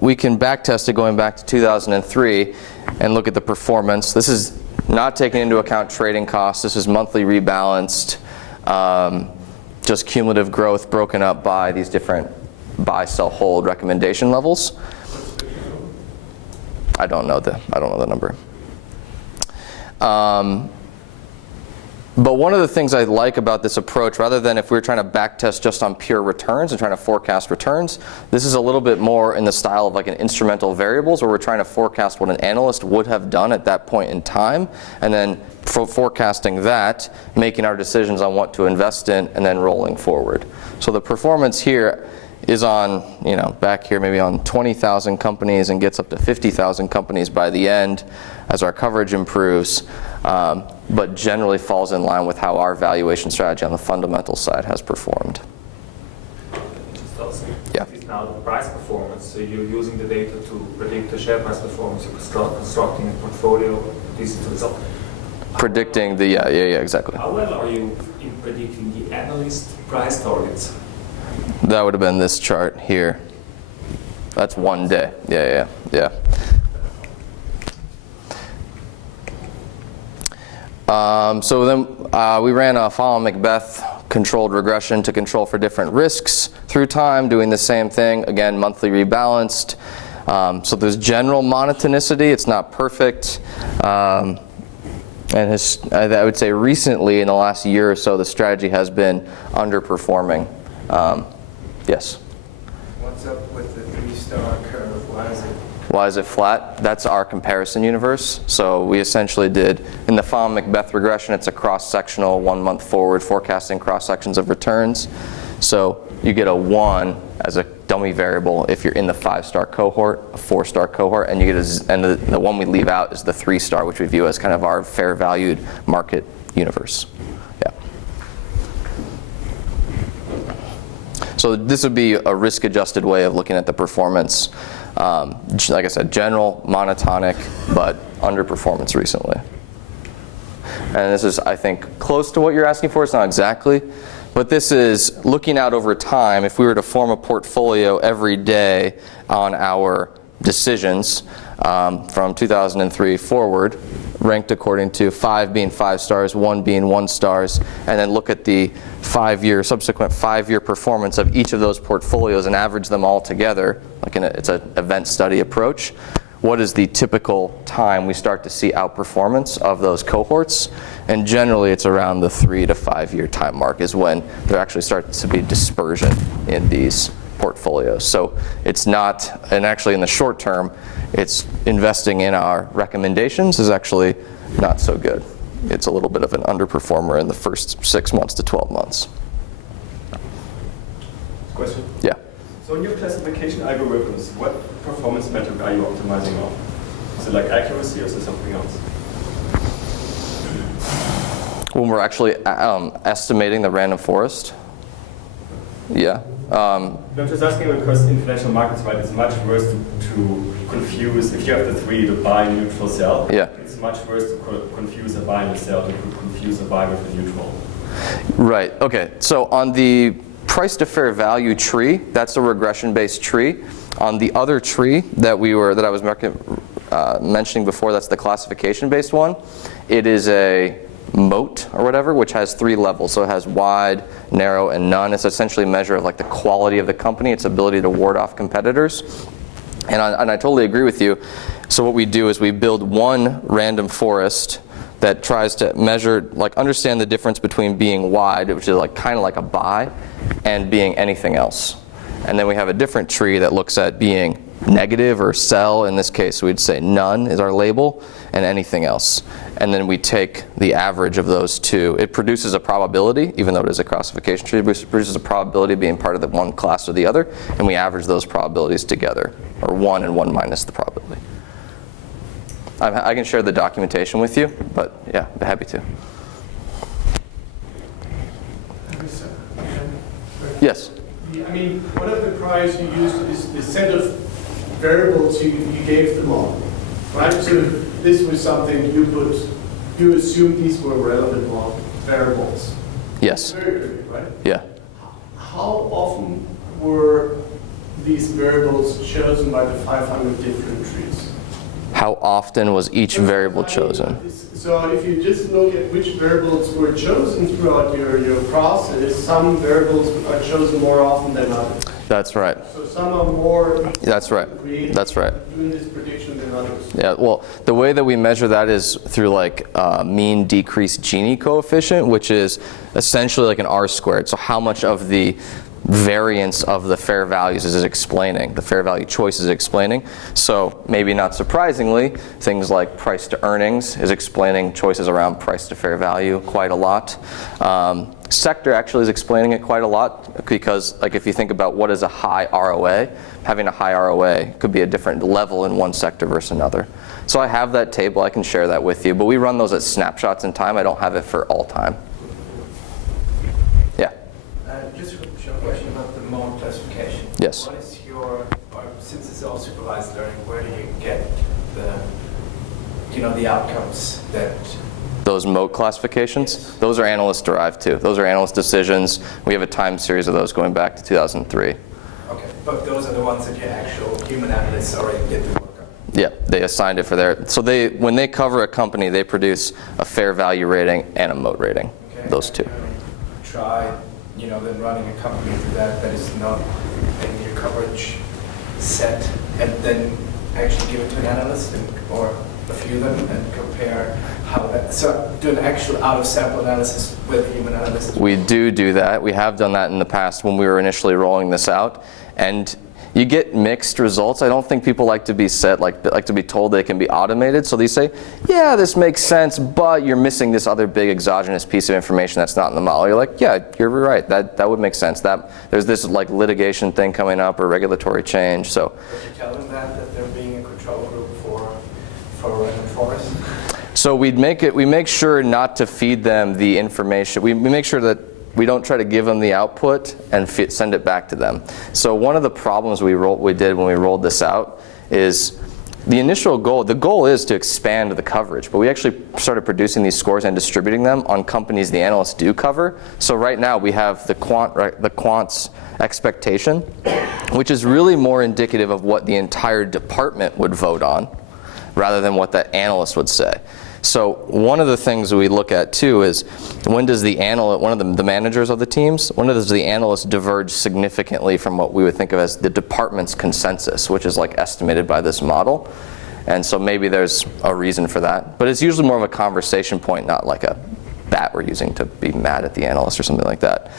we can backtest it going back to 2003 and look at the performance. This is not taking into account trading costs. This is monthly rebalanced, just cumulative growth broken up by these different buy, sell, hold recommendation levels. I don't know the number. But one of the things I like about this approach, rather than if we were trying to backtest just on pure returns and trying to forecast returns, this is a little bit more in the style of like an instrumental variables, where we're trying to forecast what an analyst would have done at that point in time, and then forecasting that, making our decisions on what to invest in, and then rolling forward. So the performance here is on, back here maybe on 20,000 companies and gets up to 50,000 companies by the end as our coverage improves, but generally falls in line with how our valuation strategy on the fundamental side has performed. Just also, Yeah. it's now the price performance, so you're using the data to predict the share price performance, you're constructing a portfolio, this is the result. Predicting the, yeah, exactly. How well are you in predicting the analyst price targets? That would have been this chart here. That's one day. Yeah. So then we ran a Fallon-Macbeth controlled regression to control for different risks through time, doing the same thing, again, monthly rebalanced. So there's general monotonicity, it's not perfect. And I would say recently, in the last year or so, the strategy has been underperforming. Yes? What's up with the 3-star curve? Why is it flat? That's our comparison universe. So we essentially did, in the Fallon-Macbeth regression, it's a cross-sectional 1 month forward forecasting cross-sections of returns. So you get a 1 as a dummy variable if you're in the 5-star cohort, a 4-star cohort, and you get and the one we leave out is the 3-star, which we view as kind of our fair valued market universe. Yeah. So this would be a risk-adjusted way of looking at the performance. Like I said, general, monotonic, but underperformance recently. And this is, I think, close to what you're asking for. It's not exactly. But this is looking out over time. If we were to form a portfolio every day on our decisions from 2003 forward, ranked according to 5 being 5 stars, 1 being 1 stars, and then look at the subsequent 5-year performance of each of those portfolios and average them all together, like it's an event study approach. What is the typical time we start to see outperformance of those cohorts? And generally it's around the 3 to 5 year time mark is when there actually starts to be dispersion in these portfolios. So it's not, and actually in the short term, it's investing in our recommendations is actually not so good. It's a little bit of an underperformer in the first 6 months to 12 months. Question? Yeah. So in your classification algorithms, what performance metric are you optimizing on? Is it like accuracy or is it something else? When we're actually estimating the random forest? Yeah. I'm just asking because in financial markets, right, it's much worse to confuse, if you have the 3, the buy, neutral, sell, Yeah. it's much worse to confuse a buy and a sell to confuse a buy with a neutral. Right, okay. So on the price to fair value tree, that's a regression-based tree. On the other tree that I was mentioning before, that's the classification-based one. It is a moat or whatever, which has 3 levels. So it has wide, narrow, and none. It's essentially a measure of like the quality of the company, its ability to ward off competitors. And I totally agree with you. So what we do is we build one random forest that tries to measure, like understand the difference between being wide, which is like kind of like a buy, and being anything else. And then we have a different tree that looks at being negative or sell. In this case, we'd say none is our label, and anything else. And then we take the average of those two. It produces a probability, even though it is a classification tree, it produces a probability of being part of the one class or the other, and we average those probabilities together, or 1 and 1 minus the probability. I can share the documentation with you, but yeah, I'd be happy to. Yes? I mean, one of the priors you used is the set of variables you gave them all, right? So this was something you assumed these were relevant variables. Yes. Very good, right? Yeah. How often were these variables chosen by the 500 different trees? How often was each variable chosen? So if you just look at which variables were chosen throughout your process, some variables are chosen more often than others. That's right. So some are more. That's right. creative That's right. at doing this prediction than others. Yeah, well, the way that we measure that is through like mean decrease Gini coefficient, which is essentially like an R squared. So how much of the variance of the fair values is explaining, the fair value choice is explaining. So maybe not surprisingly, things like price to earnings is explaining choices around price to fair value quite a lot. Sector actually is explaining it quite a lot because, like, if you think about what is a high ROA, having a high ROA could be a different level in one sector versus another. So I have that table, I can share that with you, but we run those as snapshots in time. I don't have it for all time. Yeah. Just a short question about the mode classification. Yes. What is your, or since it's all supervised learning, where do you get the outcomes that? Those mode classifications, those are analyst derived too. Those are analyst decisions. We have a time series of those going back to 2003. Okay, but those are the ones that your actual human analysts already did the work on. Yeah, they assigned it for their, so when they cover a company, they produce a fair value rating and a moat rating, Okay. those two. Try, then running a company through that is not in your coverage set, and then actually give it to an analyst or a few of them and compare how that, so do an actual out-of-sample analysis with a human analyst. We do that. We have done that in the past when we were initially rolling this out. And you get mixed results. I don't think people like to be like to be told they can be automated. So they say, yeah, this makes sense, but you're missing this other big exogenous piece of information that's not in the model. You're like, yeah, you're right. That would make sense. There's this like litigation thing coming up or regulatory change. So. Would you tell them that they're being a control group for random forest? So we make sure not to feed them the information. We make sure that we don't try to give them the output and send it back to them. So one of the problems we did when we rolled this out is the initial goal. The goal is to expand the coverage, but we actually started producing these scores and distributing them on companies the analysts do cover. So right now we have the quant's expectation, which is really more indicative of what the entire department would vote on, rather than what that analyst would say. So one of the things we look at too is when does the analyst, one of the managers of the teams, when does the analyst diverge significantly from what we would think of as the department's consensus, which is like estimated by this model. And so maybe there's a reason for that. But it's usually more of a conversation point, not like a bat we're using to be mad at the analyst or something like that.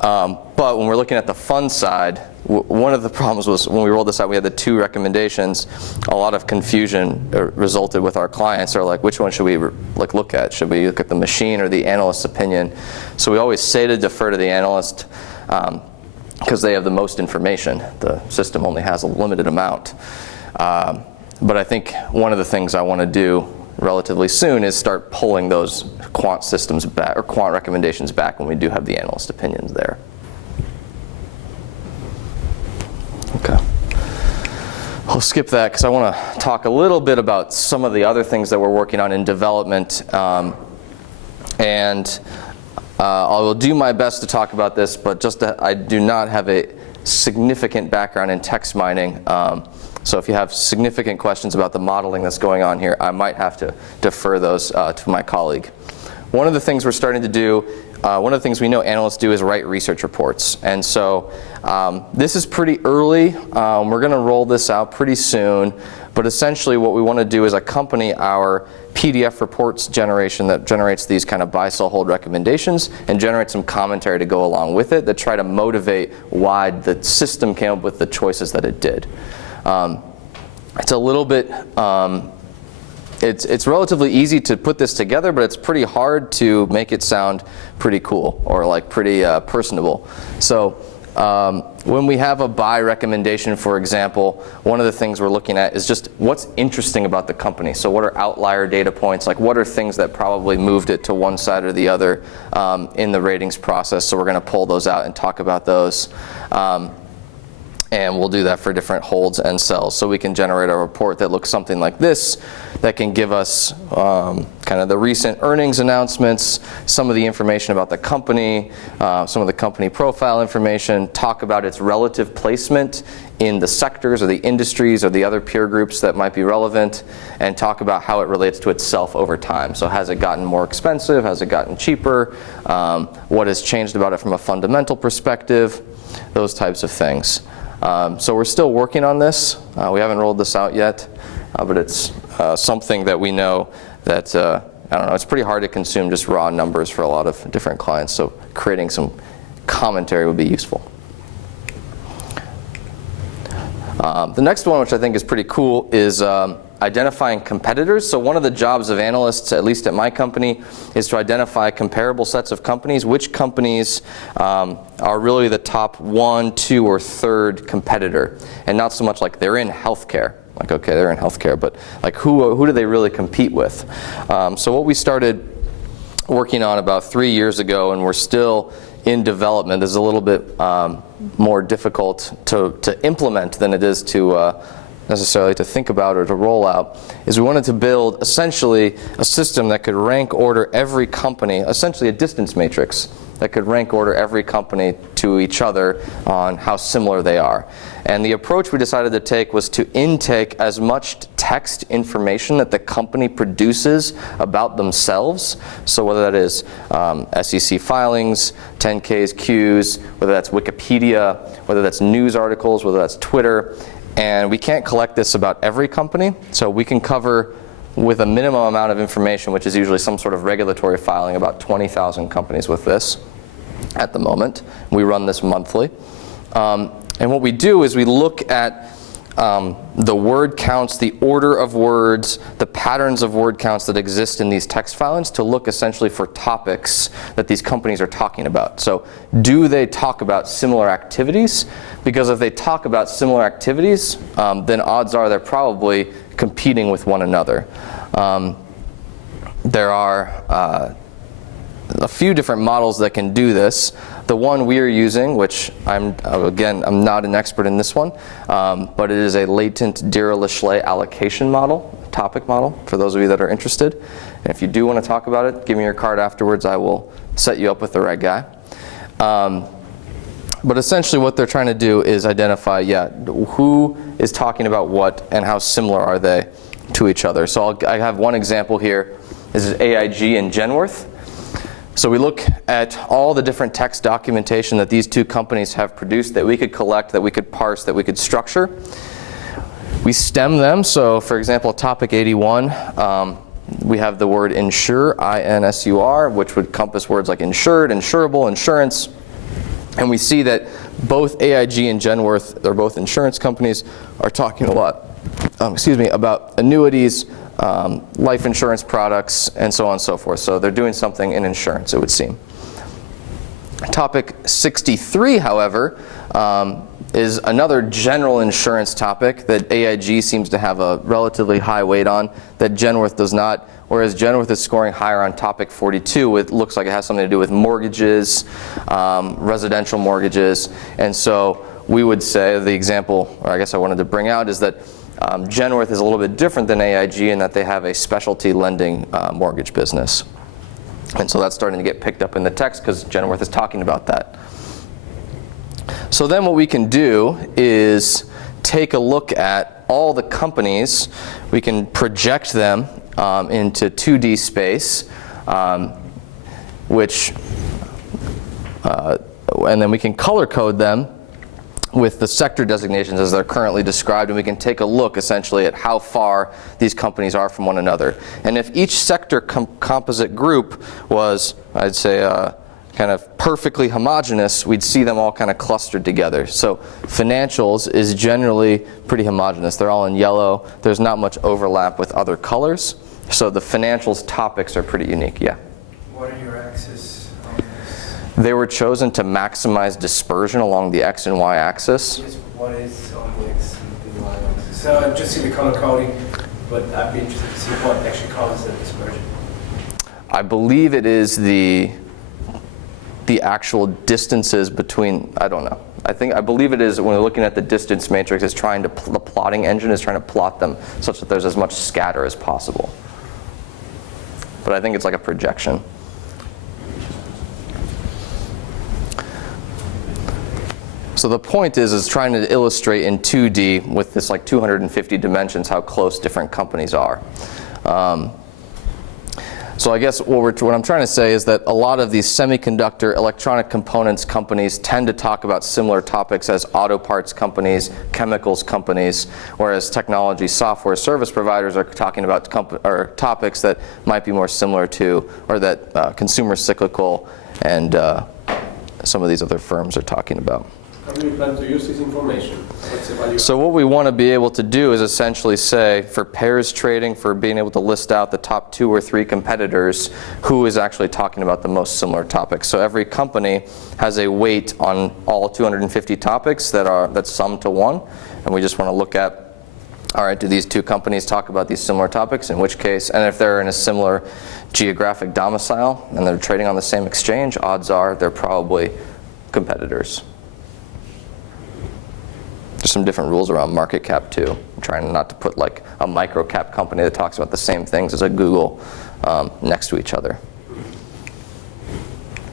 But when we're looking at the fund side, one of the problems was when we rolled this out, we had the two recommendations. A lot of confusion resulted with our clients. Are like, which one should we look at? Should we look at the machine or the analyst's opinion? So we always say to defer to the analyst because they have the most information. The system only has a limited amount. But I think one of the things I want to do relatively soon is start pulling those quant systems back, or quant recommendations back, when we do have the analyst opinions there. Okay. I'll skip that because I want to talk a little bit about some of the other things that we're working on in development. I will do my best to talk about this, but I do not have a significant background in text mining. So if you have significant questions about the modeling that's going on here, I might have to defer those to my colleague. One of the things we're starting to do, one of the things we know analysts do is write research reports. And so this is pretty early. We're going to roll this out pretty soon. But essentially what we want to do is accompany our PDF reports generation that generates these kind of buy, sell, hold recommendations and generate some commentary to go along with it that try to motivate why the system came up with the choices that it did. It's a little bit, it's relatively easy to put this together, but it's pretty hard to make it sound pretty cool or like pretty personable. So when we have a buy recommendation, for example, one of the things we're looking at is just what's interesting about the company. So what are outlier data points? Like what are things that probably moved it to one side or the other in the ratings process? So we're going to pull those out and talk about those. And we'll do that for different holds and sells. So we can generate a report that looks something like this, that can give us kind of the recent earnings announcements, some of the information about the company, some of the company profile information, talk about its relative placement in the sectors or the industries or the other peer groups that might be relevant, and talk about how it relates to itself over time. So has it gotten more expensive? Has it gotten cheaper? What has changed about it from a fundamental perspective? Those types of things. So we're still working on this. We haven't rolled this out yet, but it's something that we know that, I don't know, it's pretty hard to consume just raw numbers for a lot of different clients, so creating some commentary would be useful. The next one, which I think is pretty cool, is identifying competitors. So one of the jobs of analysts, at least at my company, is to identify comparable sets of companies. Which companies are really the top 1, 2, or 3rd competitor, and not so much like they're in healthcare. Like, okay, they're in healthcare, but like who do they really compete with? So what we started working on about 3 years ago, and we're still in development, is a little bit more difficult to implement than it is to necessarily to think about or to roll out, is we wanted to build essentially a system that could rank order every company, essentially a distance matrix that could rank order every company to each other on how similar they are. And the approach we decided to take was to intake as much text information that the company produces about themselves. So whether that is SEC filings, 10Ks, Qs, whether that's Wikipedia, whether that's news articles, whether that's Twitter. And we can't collect this about every company, so we can cover with a minimum amount of information, which is usually some sort of regulatory filing, about 20,000 companies with this at the moment. We run this monthly. And what we do is we look at the word counts, the order of words, the patterns of word counts that exist in these text filings to look essentially for topics that these companies are talking about. So do they talk about similar activities? Because if they talk about similar activities, then odds are they're probably competing with one another. There are a few different models that can do this. The one we are using, which I'm not an expert in this one, but it is a latent Dirichlet allocation model, topic model, for those of you that are interested. And if you do want to talk about it, give me your card afterwards. I will set you up with the right guy. But essentially what they're trying to do is identify, who is talking about what and how similar are they to each other. So I have one example here. This is AIG and Genworth. So we look at all the different text documentation that these two companies have produced that we could collect, that we could parse, that we could structure. We stem them. So for example, topic 81, we have the word insure, I-N-S-U-R, which would encompass words like insured, insurable, insurance. And we see that both AIG and Genworth, they're both insurance companies, are talking a lot about annuities, life insurance products, and so on and so forth. So they're doing something in insurance, it would seem. Topic 63, however, is another general insurance topic that AIG seems to have a relatively high weight on, that Genworth does not, whereas Genworth is scoring higher on topic 42. It looks like it has something to do with mortgages, residential mortgages, and so we would say the example, or I guess I wanted to bring out, is that Genworth is a little bit different than AIG in that they have a specialty lending mortgage business. And so that's starting to get picked up in the text because Genworth is talking about that. So then what we can do is take a look at all the companies. We can project them into 2D space, and then we can color code them with the sector designations as they're currently described, and we can take a look essentially at how far these companies are from one another. And if each sector composite group was, I'd say, kind of perfectly homogeneous, we'd see them all kind of clustered together. So financials is generally pretty homogeneous. They're all in yellow. There's not much overlap with other colors. So the financials topics are pretty unique, yeah. What are your axes on this? They were chosen to maximize dispersion along the X and Y axis. Yes, what is on the X and the Y axis? So I've just seen the color coding, but I'd be interested to see what actually causes that dispersion. I believe it is the actual distances between, I don't know. I believe it is when we're looking at the distance matrix, it's trying to, the plotting engine is trying to plot them such that there's as much scatter as possible. But I think it's like a projection. So the point is trying to illustrate in 2D with this like 250 dimensions how close different companies are. So I guess what I'm trying to say is that a lot of these semiconductor electronic components companies tend to talk about similar topics as auto parts companies, chemicals companies, whereas technology software service providers are talking about topics that might be more similar to, or that consumer cyclical and some of these other firms are talking about. How do you plan to use this information? What's the value? So what we want to be able to do is essentially say, for pairs trading, for being able to list out the top 2 or 3 competitors, who is actually talking about the most similar topics. So every company has a weight on all 250 topics that's summed to 1, and we just want to look at, all right, do these 2 companies talk about these similar topics? In which case, and if they're in a similar geographic domicile and they're trading on the same exchange, odds are they're probably competitors. There's some different rules around market cap too. I'm trying not to put like a micro cap company that talks about the same things as a Google next to each other.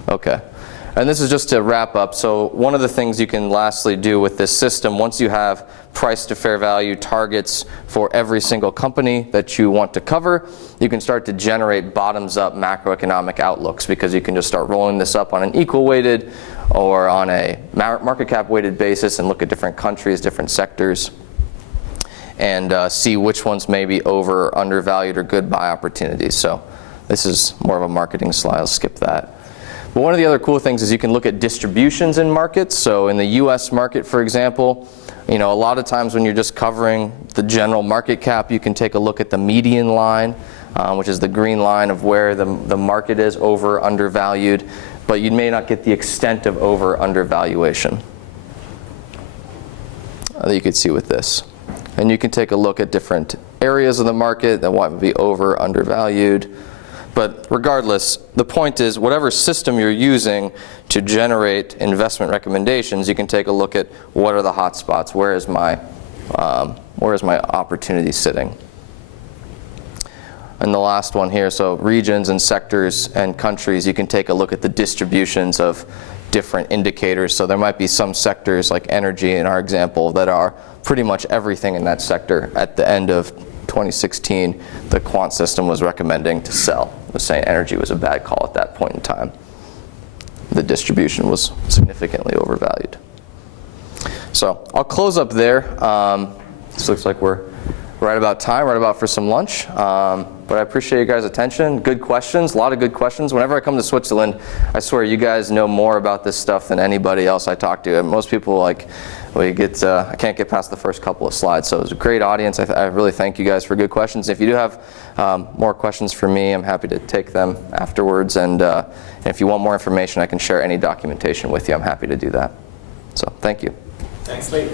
Okay. And this is just to wrap up. So one of the things you can lastly do with this system, once you have price to fair value targets for every single company that you want to cover, you can start to generate bottoms-up macroeconomic outlooks, because you can just start rolling this up on an equal weighted or on a market cap weighted basis and look at different countries, different sectors, and see which ones may be over or undervalued or good buy opportunities. So this is more of a marketing slide. I'll skip that. But one of the other cool things is you can look at distributions in markets. So in the US market, for example, a lot of times when you're just covering the general market cap, you can take a look at the median line, which is the green line of where the market is over or undervalued, but you may not get the extent of over or undervaluation that you could see with this. And you can take a look at different areas of the market that might be over or undervalued. But regardless, the point is, whatever system you're using to generate investment recommendations, you can take a look at what are the hot spots, where is my opportunity sitting. And the last one here, so regions and sectors and countries, you can take a look at the distributions of different indicators. So there might be some sectors like energy in our example that are pretty much everything in that sector. At the end of 2016, the quant system was recommending to sell. It was saying energy was a bad call at that point in time. The distribution was significantly overvalued. So I'll close up there. This looks like we're right about time, right about for some lunch. But I appreciate you guys' attention. Good questions, a lot of good questions. Whenever I come to Switzerland, I swear you guys know more about this stuff than anybody else I talk to. And most people I can't get past the first couple of slides. So it was a great audience. I really thank you guys for good questions. If you do have more questions for me, I'm happy to take them afterwards. And if you want more information, I can share any documentation with you. I'm happy to do that. So thank you. Thanks, Lee.